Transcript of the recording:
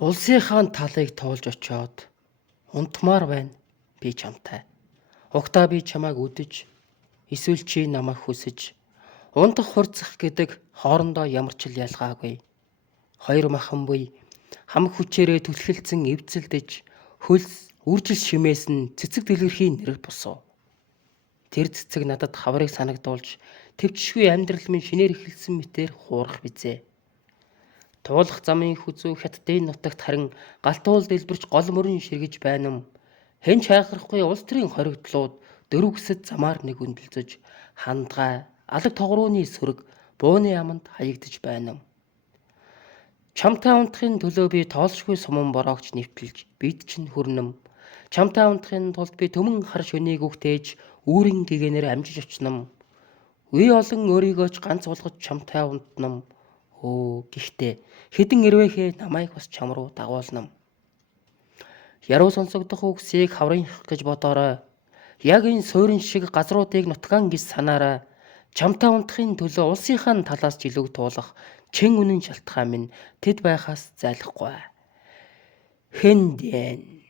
Улсынхаа талыг туулж очоод унтмаар байна би чамтай. Угтаа би чамайг үдэж эсвэл чи намайг хүсэж ундах хурцах гэдэг хоорондоо ямар ч ялгаагүй. Хоёр махан буй хамаг хүчээрээ түлхэлцэн эвцэлдэж хөлс үржил шимээс нь цэцэг дэлгэрхийн нэрэг босов. Тэр цэцэг надад хаврыг санагдуулж төвчшгүй амьдрал минь шинээр эхэлсэн мэтээр хуурах бизээ. Туулах замын хүзүү хятадын нутагт харин галтуул дэлбэрч гол мөрөн ширгэж байна юм. Хэн ч хайхрахгүй улс төрийн хоригдлууд дөрвөсөд замаар нэг өндөлцөж хандгай алаг тогрууны сөрөг бууны аманд хаягдж байна юм. Чамтай унтахын төлөө би тоолшгүй суман бороогч нэвтэлж бид чинь хүрнэм. Чамтай унтахын тулд би төмөн хар шөнийг үхтээж үүрэн гэгээнээр амжиж очном. Үе олон өөрийгөө ч ганц болгож чамтай унтнам. Гэхдээ хэдэн ирвэхээ намайг бас чам руу дагуулнам. Яруу сонсогдох үгсийг хаврынх гэж бодоорой. Яг энэ суурин шиг газруудыг нутгаан гис санаарай. Чамтай унтахын төлөө улсынхаа талаас жилүүг туулах чин үнэн шалтгаан минь тэд байхаас зайлахгүй. Хэн дэн